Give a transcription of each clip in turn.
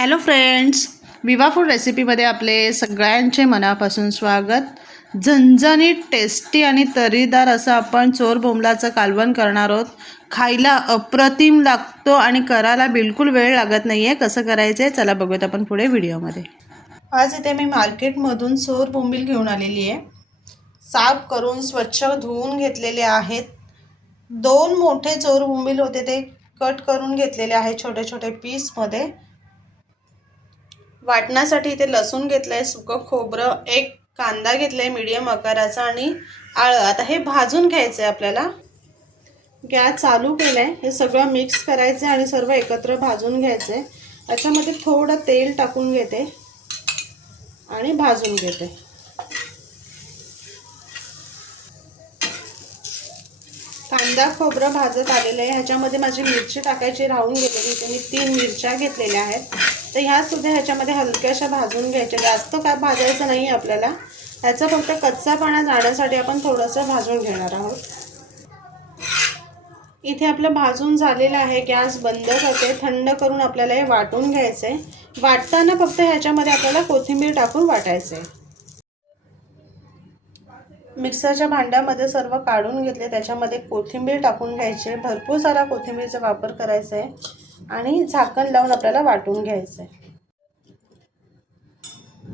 Hello friends Viva food रेसिपीमध्ये आपले सगळ्यांचे मनापासून स्वागत. झणझणीत टेस्टी आणि तरीदार असं आपण चोर बोंबलाचं कालवण करणार आहोत. खायला अप्रतिम लागतो आणि करायला बिलकुल वेळ लागत नाही आहे कसं करायचं आहे चला बघूयात आपण पुढे व्हिडिओमध्ये. आज इथे मी मार्केटमधून चोर बोंबील घेऊन आलेली आहे. साफ करून स्वच्छ धुवून घेतलेले आहेत. दोन मोठे चोर बोंबील होते ते कट करून घेतलेले आहे छोटे छोटे पीसमध्ये. वाटण्यासाठी इथे लसूण घेतलं आहे सुकं खोबरं एक कांदा घेतला आहे मीडियम आकाराचा आणि आळं. आता हे भाजून घ्यायचं आहे आपल्याला. गॅस चालू केलं आहे हे सगळं मिक्स करायचं आहे आणि सर्व एकत्र भाजून घ्यायचं आहे याच्यामध्ये थोडं तेल टाकून घेते आणि भाजून घेते. कांदा खोबरं भाजत आलेलं आहे. ह्याच्यामध्ये माझी मिरची टाकायची राहून गेलेली. इथे मी तीन मिरच्या घेतलेल्या आहेत. तर ह्या सुद्धा ह्याच्यामध्ये हलक्याशा भाजून घ्यायच्या. जास्त काय भाजायचं नाही आपल्याला. ह्याचा फक्त कच्चा जाण्यासाठी आपण थोडंसं भाजून घेणार आहोत. इथे आपलं भाजून झालेलं आहे. गॅस बंद करते. थंड करून आपल्याला हे वाटून घ्यायचं आहे वाटताना फक्त ह्याच्यामध्ये आपल्याला कोथिंबीर टाकून वाटायचं आहे मिक्सरच्या भांड्यामध्ये सर्व काढून घेतले. त्याच्यामध्ये कोथिंबीर टाकून घ्यायचे. भरपूर सारा कोथिंबीरचा वापर करायचा आहे आणि झाकण लावून आपल्याला वाटून घ्यायचं आहे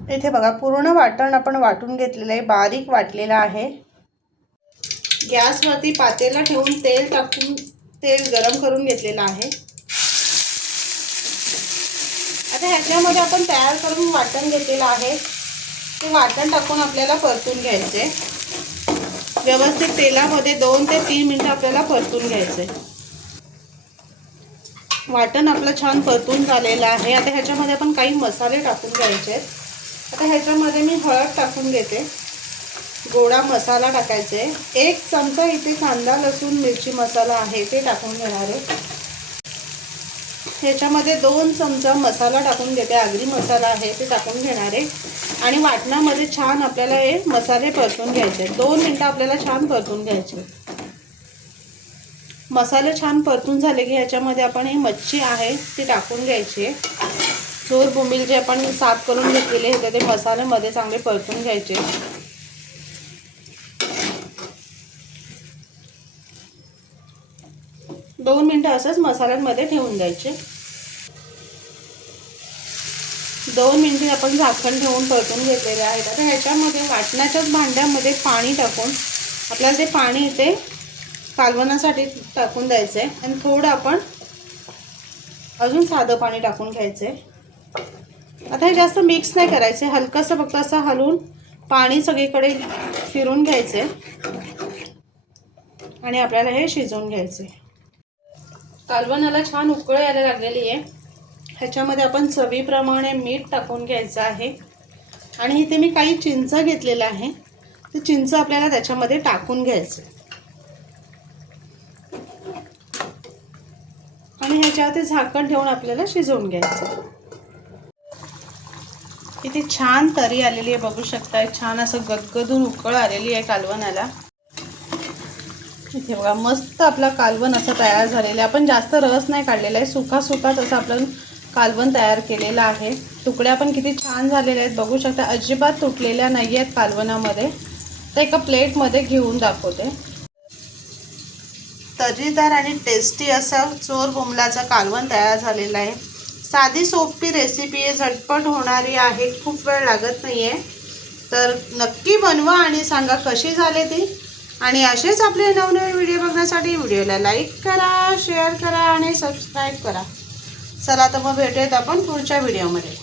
इथे बघा पूर्ण वाटण आपण वाटून घेतलेलं आहे बारीक वाटलेलं आहे. गॅसवरती पातेला ठेवून तेल टाकून तेल गरम करून घेतलेलं आहे. आता ह्याच्यामध्ये आपण तयार करून वाटण घेतलेलं आहे. ते वाटण टाकून आपल्याला परतून घ्यायचे व्यवस्थित तेलामध्ये दोन ते तीन मिनटं आपल्याला परतून घ्यायचे वाटण आपलं छान परतून झालेलं आहे. आता ह्याच्यामध्ये आपण काही मसाले टाकून घ्यायचे आहेत. आता ह्याच्यामध्ये मी हळद टाकून घेते. गोडा मसाला टाकायचे. एक चमचा इथे कांदा लसूण मिरची मसाला आहे ते टाकून घेणार आहे. ह्याच्यामध्ये दोन चमचा मसाला टाकून घेते. आगरी मसाला आहे ते टाकून घेणार आहे. आणि वाटणामध्ये छान आपल्याला हे मसाले परतून घ्यायचे दोन मिनटं आपल्याला छान परतून घ्यायचे मसाले छान परतून झाले की ह्याच्यामध्ये आपण ही मच्छी आहे ती टाकून घ्यायची. चोर बोंबील जे आपण साफ करून घेतलेले होते ते मसाल्यामध्ये चांगले परतून घ्यायचे. दोन मिनटं असंच मसाल्यांमध्ये ठेवून द्यायचे. दोन मिनटे आपण झाकण ठेवून परतून घेतलेले आहेत. आता ह्याच्यामध्ये वाटण्याच्याच भांड्यामध्ये पाणी टाकून आपल्याला ते पाणी इथे कालवणासाठी टाकून द्यायचं आहे आणि थोडं आपण अजून साधं पाणी टाकून घ्यायचं. आहे आता हे जास्त मिक्स नाही करायचं. हलकंसं फक्त असं हलवून पाणी सगळीकडे फिरून घ्यायचं. आणि आपल्याला हे शिजवून घ्यायचं. आहे कालवणाला छान उकळ यायला लागलेली आहे. ह्याच्यामध्ये आपण चवीप्रमाणे मीठ टाकून घ्यायचं आहे. आणि इथे मी काही चिंच घेतलेलं आहे. ते चिंच आपल्याला त्याच्यामध्ये टाकून घ्यायचं. त्याच्यावरती झाकण ठेवून आपल्याला शिजवून घ्यायचं. इथे छान तरी आलेली आहे बघू शकता छान असं गदगदून उकळ आलेली आहे कालवणाला. इथे बघा मस्त आपला कालवण असं तयार झालेलं आहे. आपण जास्त रस नाही काढलेला आहे. सुका सुकाच असं आपलं कालवण तयार केलेलं आहे. तुकड्या पण किती छान झालेल्या आहेत. बघू शकता अजिबात तुटलेल्या नाही आहेत कालवणामध्ये. तर एका प्लेटमध्ये घेऊन दाखवते. तर्रीदार आणि टेस्टी असं चोर बोंबलाचा कालवण तयार झालेला आहे. साधी सोपी रेसिपी आहे झटपट होणारी आहे खूप वेळ लागत नाही आहे तर नक्की बनवा आणि सांगा कशी झाले ती. आणि असेच आपले नवनवीन व्हिडिओ बघण्यासाठी व्हिडिओला लाईक करा शेअर करा आणि सबस्क्राईब करा. चला तर मग भेटूयात आपण पुढच्या व्हिडिओमध्ये